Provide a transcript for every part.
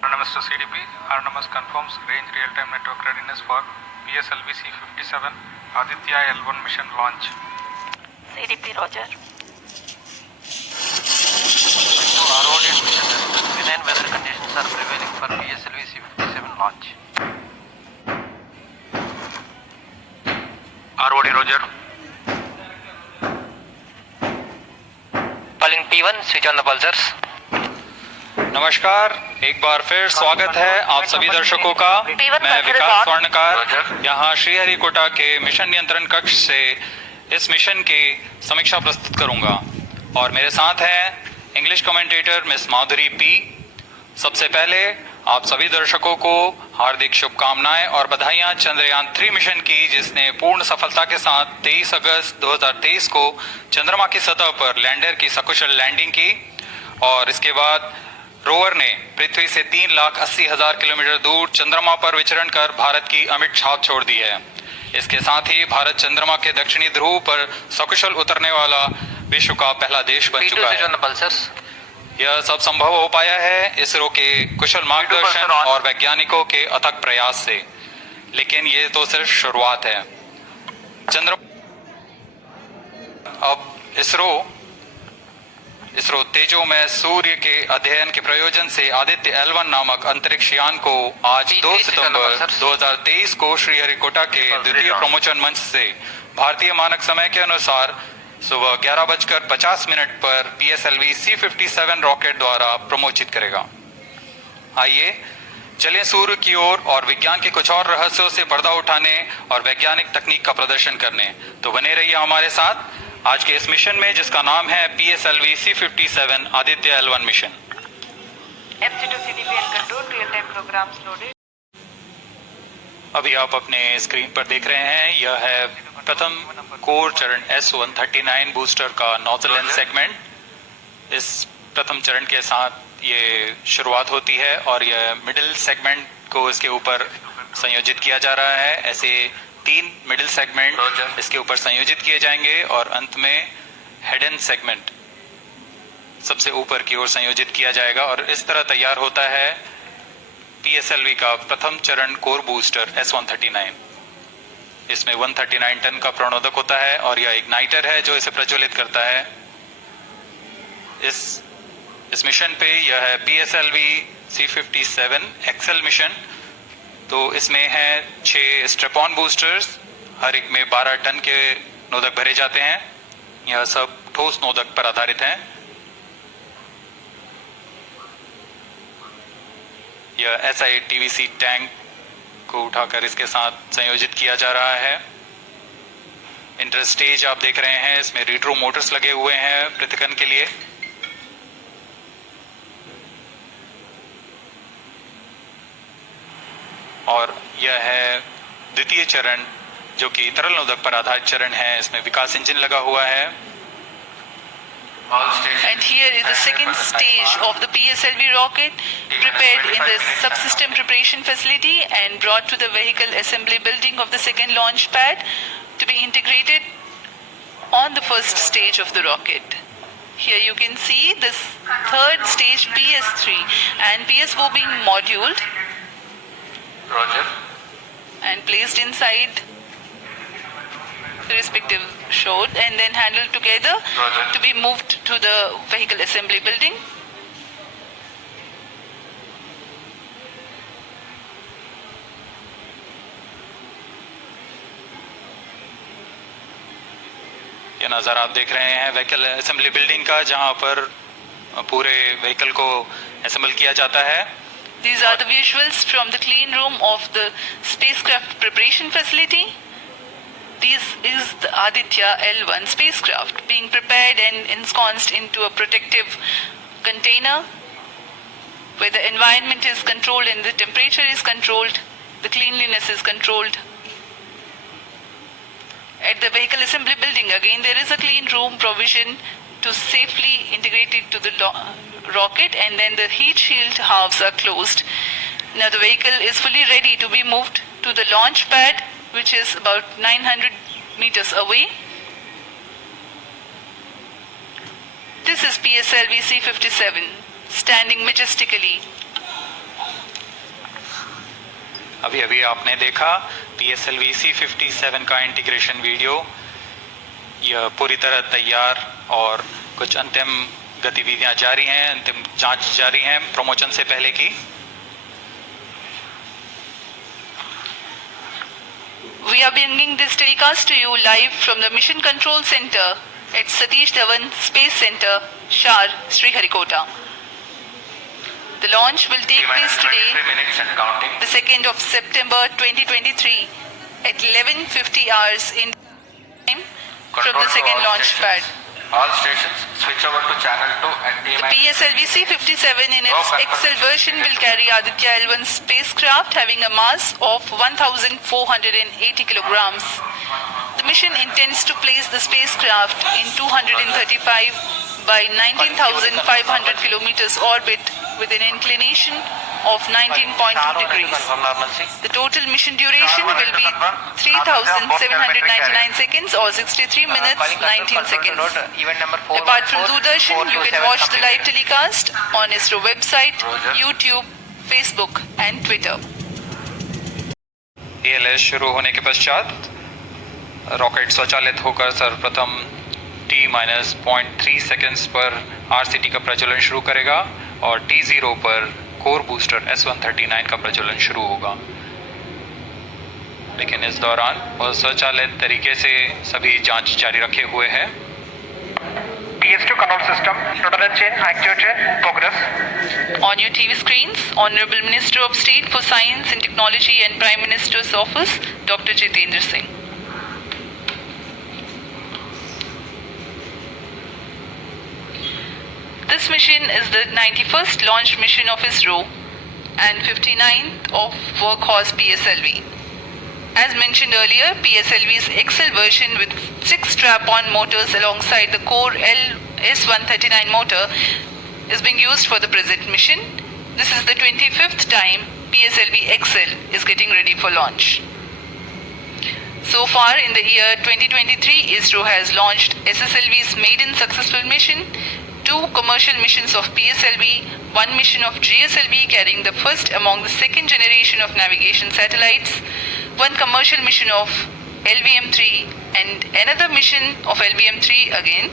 Autonomous to CDP, Autonomous confirms range real-time network readiness for PSLV C-57 Aditya L1 mission launch. CDP Roger. ROD and mission readiness. Benign weather conditions are prevailing for PSLV C-57 launch. ROD Roger. Calling P1, switch on the pulsars. नमस्कार, एक बार फिर स्वागत है आप सभी दर्शकों का। मैं विकास स्वर्णकार यहाँ श्रीहरिकोटा के मिशन नियंत्रण कक्ष से इस मिशन की समीक्षा प्रस्तुत करूंगा और मेरे साथ हैं इंग्लिश कमेंटेटर मिस माधुरी पी। सबसे पहले आप सभी दर्शकों को हार्दिक शुभकामनाएं और बधाइयां चंद्रयान 3 मिशन की, जिसने पूर्ण सफलता के साथ 23 अगस्त 2023 को चंद्रमा की सतह पर लैंडर की सकुशल लैंडिंग की और इसके बाद रोवर ने पृथ्वी से 3,80,000 किलोमीटर दूर चंद्रमा पर विचरण कर भारत की अमिट छाप छोड़ दी है। इसके साथ ही भारत चंद्रमा के दक्षिणी ध्रुव पर सकुशल उतरने वाला विश्व का पहला देश बन चुका है। यह सब संभव हो पाया है इसरो के कुशल मार्गदर्शन और वैज्ञानिकों के अथक प्रयास से, लेकिन ये तो सिर्फ शुरुआत है। अब इसरो तेजो में सूर्य के अध्ययन के प्रयोजन से आदित्य L1 नामक अंतरिक्ष यान को आज 2 सितंबर 2023 को श्रीहरिकोटा के द्वितीय प्रमोचन मंच से भारतीय मानक समय के अनुसार सुबह 11:50 पर PSLV C-57 रॉकेट द्वारा प्रमोचित करेगा। आइए चलें सूर्य की ओर और विज्ञान के कुछ और रहस्यों से पर्दा उठाने और वैज्ञानिक तकनीक का प्रदर्शन करने। तो बने रहिए हमारे साथ आज के इस मिशन में, जिसका नाम है PSLV C-57 Aditya L1 mission. MC to CDP and control real-time programs loaded. अभी आप अपने स्क्रीन पर देख रहे हैं, यह है प्रथम कोर चरण S139 बूस्टर का नोजल एंड सेगमेंट। इस प्रथम चरण के साथ ये शुरुआत होती है और यह मिडिल सेगमेंट को इसके ऊपर संयोजित किया जा रहा है। ऐसे 3 मिडिल सेगमेंट इसके ऊपर संयोजित किए जाएंगे और अंत में हेड एंड सेगमेंट सबसे ऊपर की ओर संयोजित किया जाएगा और इस तरह तैयार होता है PSLV का प्रथम चरण कोर बूस्टर S139। इसमें 139 टन का प्रणोदक होता है और यह इग्नाइटर है जो इसे प्रज्वलित करता है। इस मिशन पे यह है PSLV C-57 एक्सेल मिशन। तो इसमें है 6 स्ट्रेपॉन बूस्टर्स, हर एक में 12 टन के नोदक भरे जाते हैं। यह सब ठोस नोदक पर आधारित हैं। यह SI-TVC टैंक को उठाकर इसके साथ संयोजित किया जा रहा है। इंटर स्टेज आप देख रहे हैं, इसमें रीट्रो मोटर्स लगे हुए हैं पृथक्करण के लिए। और यह है द्वितीय चरण जो कि तरल नोदक पर आधारित चरण है। इसमें विकास इंजन लगा हुआ है। And here is the second stage of the PSLV rocket, prepared in the subsystem preparation facility and brought to the vehicle assembly building of the second launch pad to be integrated on the first stage of the rocket. Here you can see this third stage PS3 and PSO being moduled Roger. and placed inside the respective chode and then handled together Roger. to be moved to the vehicle assembly building. ये नज़ारा आप देख रहे हैं vehicle assembly building का, जहां पर पूरे व्हीकल को असेंबल किया जाता है। These are the visuals from the clean room of the spacecraft preparation facility. This is the Aditya L1 spacecraft being prepared and ensconced into a protective container where the environment is controlled and the temperature is controlled, the cleanliness is controlled. At the vehicle assembly building, again there is a clean room provision to safely integrate it to the rocket, and then the heat shield halves are closed. Now the vehicle is fully ready to be moved to the launch pad, which is about 900 meters away. This is PSLV C-57 standing majestically अभी अभी आपने देखा PSLV C57 का integration video. यह पूरी तरह तैयार और कुछ अंतिम गतिविधियां जारी हैं, अंतिम जांच जारी हैं प्रमोशन से पहले की। We are bringing this telecast to you live from the Mission Control Center at Satish Dhawan Space Center, Shar, Sriharikota. The launch will take place today, the 2nd of September 2023 at 11:50 hours in time from the second launch pad. All stations switch over to channel 2 and The PSLV C57 in its XL version will carry Aditya L1 spacecraft having a mass of 1,480 kilograms. The mission intends to place the spacecraft in 235 by 19,500 kilometers orbit with an inclination of 19.2 degrees. Confirm normalcy. The total mission duration will be 3,799 seconds or 63 minutes 19 seconds. Event number 4. Apart from Doordarshan, you can watch the live telecast on ISRO website, YouTube, Facebook and Twitter. ALS शुरू होने के पश्चात rocket स्वचालित होकर सर्वप्रथम T-0.3 seconds पर RCT का प्रज्वलन शुरू करेगा और T0 पर कोर बूस्टर S139 का प्रज्वलन शुरू होगा। लेकिन इस दौरान वह स्वचालित तरीके से सभी जांच जारी रखे हुए है। PS2 control system, rudder chain, actuator, progress. On your TV screens, Honorable Minister of State for Science and Technology and Prime Minister's Office, Dr. Jitendra Singh. This mission is the 91st launch mission of ISRO and 59th of Workhorse PSLV. As mentioned earlier, PSLV's XL version with 6 strap-on motors alongside the core S139 motor is being used for the present mission. This is the 25th time PSLV XL is getting ready for launch. So far in the year 2023, ISRO has launched SSLV's maiden successful mission, 2 commercial missions of PSLV, 1 mission of GSLV carrying the first among the second generation of navigation satellites, 1 commercial mission of LVM-3 and another mission of LVM-3 again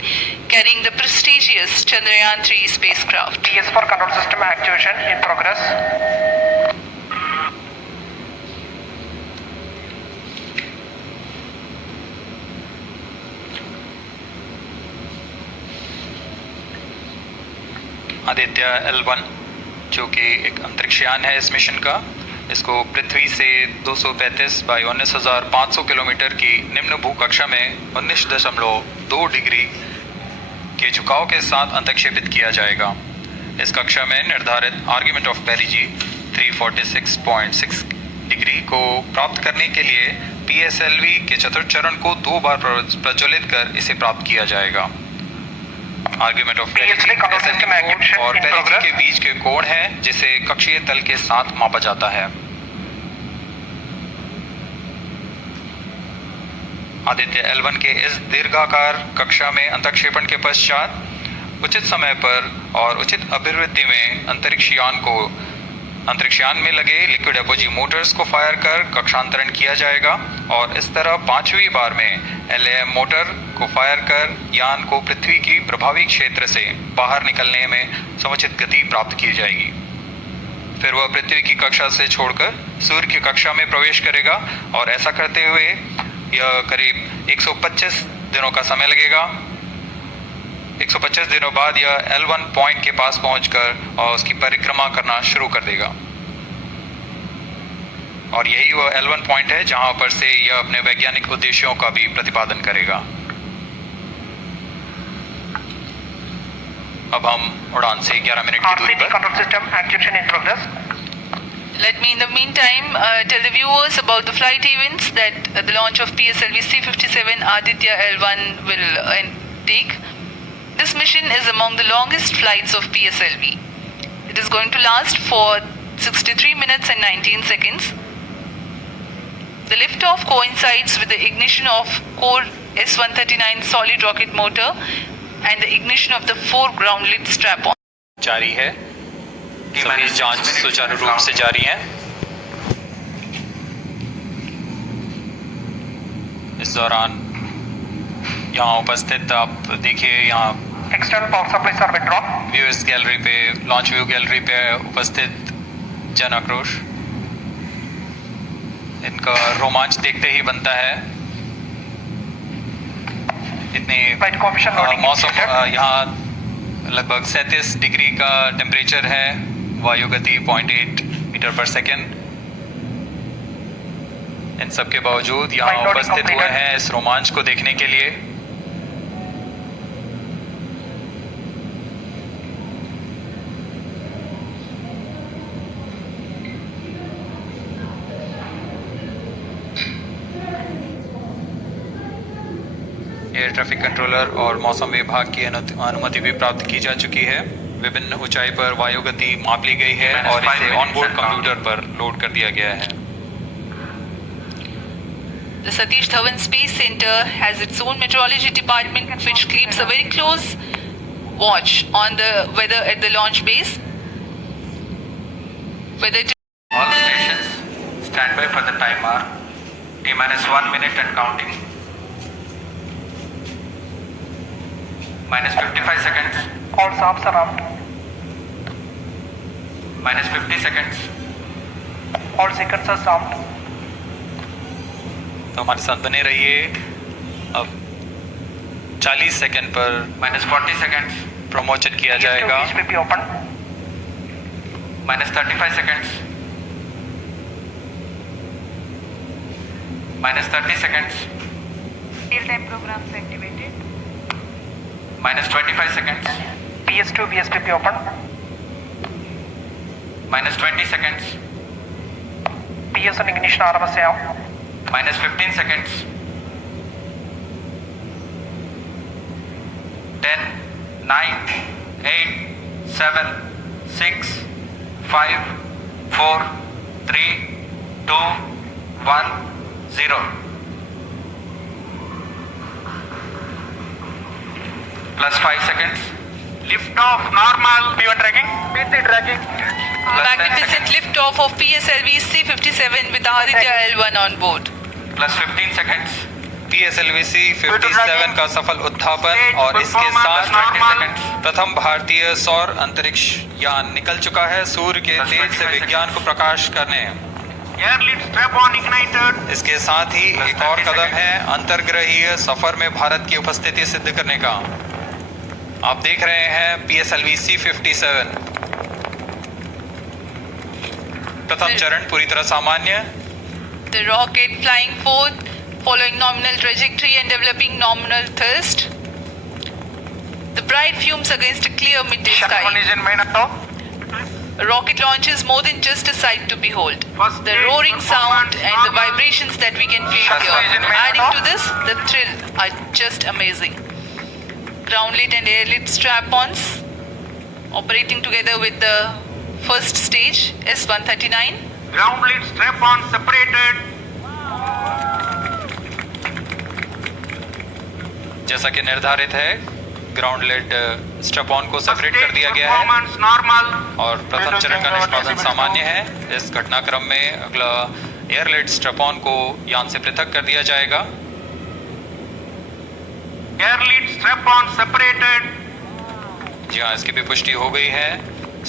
carrying the prestigious Chandrayaan-3 spacecraft. PS4 control system activation in progress. Aditya L1 जो कि एक अंतरिक्षयान है इस mission का, इसको पृथ्वी से 235 by 19,500 kilometre की निम्न भूकक्षा में 19.2 डिग्री के झुकाव के साथ अंतक्षेपित किया जाएगा। इस कक्षा में निर्धारित आर्ग्यूमेंट ऑफ पेरिजी 346.6 डिग्री को प्राप्त करने के लिए PSLV के चतुर्थ चरण को 2 बार प्रज्वलित कर इसे प्राप्त किया जाएगा। आर्ग्यूमेंट ऑफ पेरिजी SLV और पेरिजी के बीच के कोण है जिसे कक्षीय तल के साथ मापा जाता है। आदित्य L1 के इस दीर्घाकार कक्षा में अंतक्षेपण के पश्चात उचित समय पर और उचित अभिवृद्धि में अंतरिक्षयान में लगे लिक्विड एपोजी मोटर्स को फायर कर कक्षांतरण किया जाएगा और इस तरह 5वीं बार में LAM मोटर को फायर कर यान को पृथ्वी की प्रभावी क्षेत्र से बाहर निकलने में समुचित गति प्राप्त की जाएगी। फिर वह पृथ्वी की कक्षा से छोड़कर सूर्य की कक्षा में प्रवेश करेगा और ऐसा करते हुए यह करीब 125 दिनों का समय लगेगा। 125 दिनों बाद यह L1 पॉइंट के पास पहुंचकर और उसकी परिक्रमा करना शुरू कर देगा और यही वह L1 पॉइंट है जहां पर से यह अपने वैज्ञानिक उद्देश्यों का भी प्रतिपादन करेगा। अब हम उड़ान से 11 मिनट की दूरी पर control system activation in progress. Let me in the meantime tell the viewers about the flight events that the launch of PSLV C57 Aditya L1 will take. This mission is among the longest flights of PSLV. It is going to last for 63 minutes and 19 seconds. The liftoff coincides with the ignition of core S139 solid rocket motor and the ignition of the 4 ground-lit strap-on. जारी है, सभी जांच सुचारू रूप से जारी है। दौरान यहाँ उपस्थित आप देखिए, यहाँ External power supplies are withdrawn. Viewers gallery पे, लॉन्च व्यू गैलरी पे उपस्थित जन आक्रोश, इनका रोमांच देखते ही बनता है। इतनी Flight coefficient loading मौसम initiated. यहाँ लगभग 37 डिग्री का टेम्परेचर है, वायु गति 0.8 मीटर पर सेकेंड। इन सब के बावजूद यहाँ Flight loading उपस्थित हुए completed. हैं इस रोमांच को देखने के लिए। एयर ट्रैफिक कंट्रोलर और मौसम विभाग की अनुमति भी प्राप्त की जा चुकी है। विभिन्न ऊंचाई पर वायु गति माप ली गई है और इसे ऑनबोर्ड कंप्यूटर पर लोड कर दिया गया है। The Satish Dhawan Space Center has its own meteorology department which keeps a very close watch on the weather at the launch base. Whether it All stations stand by for the timer. T-minus 1 minute and counting. Minus 55 seconds. All subs are armed. Minus 50 seconds. All seconds are armed. तो हमारे साथ बने रहिए। अब 40 second पर Minus 40 seconds. Promotion किया जाएगा। VHPP open. Minus 35 seconds. Minus 30 seconds. real-time programs activated. Minus 25 seconds. PS2 VSPP open. Minus 20 seconds. PS on ignition RMS out. Minus 15 seconds. 10, 9, 8, 7, 6, 5, 4, 3, 2, 1, 0. Plus 5 seconds. Lift off normal. P1 tracking. PC tracking. Plus 10 Magnificent seconds. lift-off of PSLV C-57 with Aditya L1 on board. Plus 15 seconds. PSLV-C 57 का सफल उत्थापन और इसके साथ 20 seconds. प्रथम भारतीय सौर अंतरिक्ष यान निकल चुका है सूर्य के Plus तेज 25 से विज्ञान को प्रकाश करने। Airlift strap on ignited. इसके साथ ही Plus एक और 30 कदम seconds. है अंतर्ग्रहीय सफर में भारत की उपस्थिति सिद्ध करने का। आप देख रहे हैं PSLV-C 57 प्रथम चरण पूरी तरह सामान्य। The rocket flying forth, following nominal trajectory and developing nominal thrust. The bright fumes against a clear midday sky. Engine main up. A rocket launch is more than just a sight to behold. The roaring sound and the vibrations that we can feel here. Adding to this, the thrill are just amazing. Groundlit and airlit strap-ons operating together with the first stage S-139. Ground lead strap on separated. जैसा कि निर्धारित है ground lead strap on को separate कर दिया गया है Performance normal. और प्रथम चरण का निष्पादन सामान्य है। इस घटनाक्रम में अगला एयर लेड स्ट्रैप ऑन को यान से पृथक कर दिया जाएगा। Air lead strap on separated. जी हाँ, इसकी भी पुष्टि हो गई है।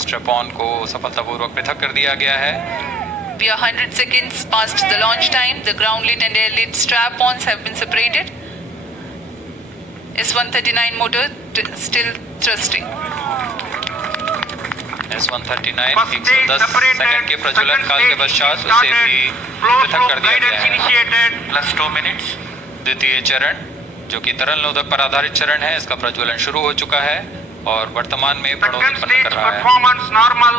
स्ट्रैप ऑन को सफलतापूर्वक पृथक कर दिया गया है। We are 100 seconds past the launch time. The ground-lit and air-lit strap-ons have been separated. S-139 motor still thrusting. S-139 110 second के प्रज्वलन काल के पश्चात उसे भी पृथक कर दिया गया है। Plus 2 minutes. द्वितीय चरण जो कि तरल नोदक पर आधारित चरण है, इसका प्रज्वलन शुरू हो चुका है और वर्तमान में प्रणोद Second उत्पन्न stage कर रहा है। performance normal.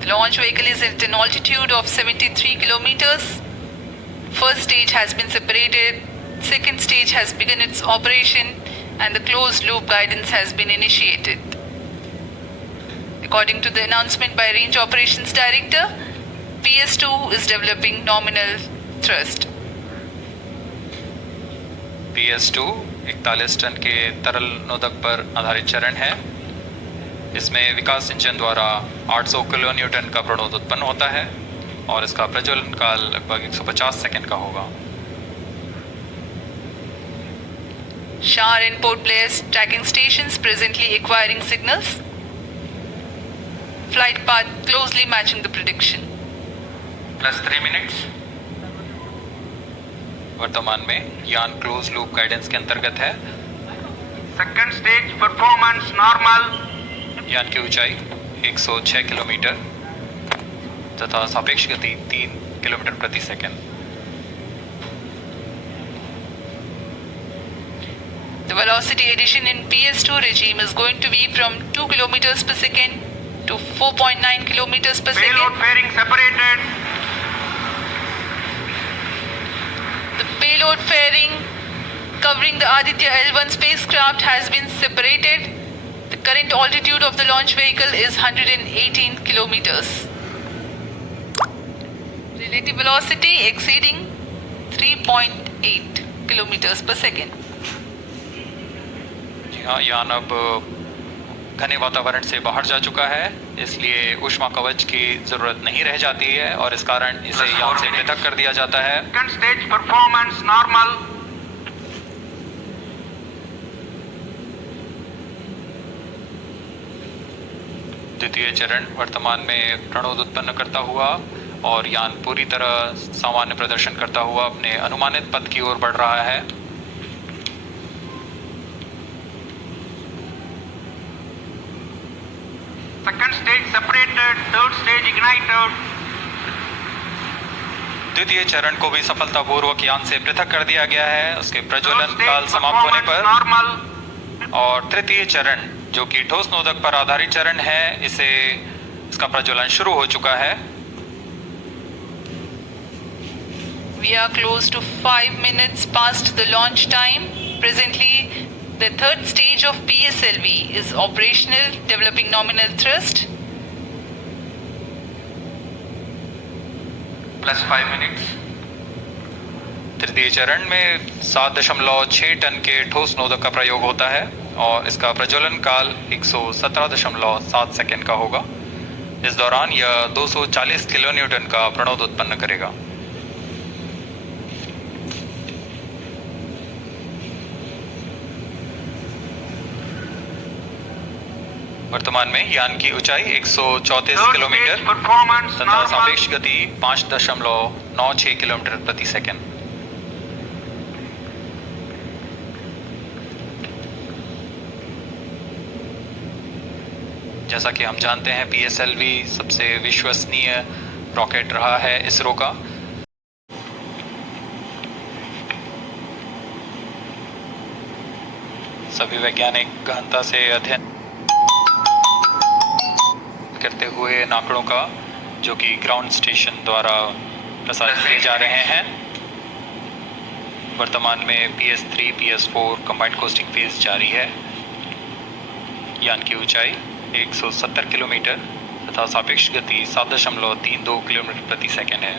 The launch vehicle is at an altitude of 73 kilometers. First stage has been separated. Second stage has begun its operation and the closed loop guidance has been initiated. According to the announcement by Range Operations Director, PS2 is developing nominal thrust. PS2 41 ton के तरल नोदक पर आधारित चरण है। इसमें विकास engine द्वारा 800 kilo Newton का प्रणोद उत्पन्न होता है। और इसका प्रज्वलन काल लगभग 150 सेकंड का होगा। Shar and Port Blair tracking stations presently acquiring signals. Flight path closely matching the prediction. Plus 3 minutes. वर्तमान में यान क्लोज लूप गाइडेंस के अंतर्गत है। Second stage performance normal. यान की ऊंचाई 106 किलोमीटर तथा सापेक्ष गति 3 किलोमीटर प्रति second. The velocity addition in PS2 regime is going to be from 2 kilometers per second to 4.9 kilometers per Payload second. fairing separated. The payload fairing covering the Aditya L1 spacecraft has been separated. The current altitude of the launch vehicle is 118 kilometers. Relative velocity exceeding 3.8 kilometers per second. जी हाँ, यान अब घने वातावरण से बाहर जा चुका है, इसलिए ऊष्मा कवच की जरूरत नहीं रह जाती है और इस कारण इसे यान से पृथक कर दिया जाता है। Second stage performance normal. द्वितीय चरण वर्तमान में प्रणोद उत्पन्न करता हुआ और यान पूरी तरह सामान्य प्रदर्शन करता हुआ अपने अनुमानित पथ की ओर बढ़ रहा है। Second stage separated. Third stage ignited. द्वितीय चरण को भी सफलतापूर्वक यान से पृथक कर दिया गया है उसके Third प्रज्वलन stage काल समाप्त होने performance पर। normal. और तृतीय चरण जो कि ठोस नोदक पर आधारित चरण है, इसका प्रज्वलन शुरू हो चुका है। We are close to 5 minutes past the launch time. Presently, the third stage of PSLV is operational, developing nominal thrust. Plus 5 minutes. तृतीय चरण में 7.6 टन के ठोस नोदक का प्रयोग होता है और इसका प्रज्वलन काल 117.7 सेकंड का होगा। इस दौरान यह 240 किलो न्यूटन का प्रणोद उत्पन्न करेगा। वर्तमान में यान की ऊंचाई 134 Third किलोमीटर stage performance तथा normal. सापेक्ष गति 5.96 किलोमीटर प्रति सेकंड। जैसा कि हम जानते हैं, PSLV सबसे विश्वसनीय रॉकेट रहा है इसरो का। सभी वैज्ञानिक गहनता से अध्ययन करते हुए इन आंकड़ों का, जो कि ग्राउंड स्टेशन द्वारा प्रसारित किए जा रहे हैं। वर्तमान में PS3 PS4 combined costing phase जारी है। यान की ऊंचाई 170 किलोमीटर तथा सापेक्ष गति 7.32 किलोमीटर प्रति सेकंड है।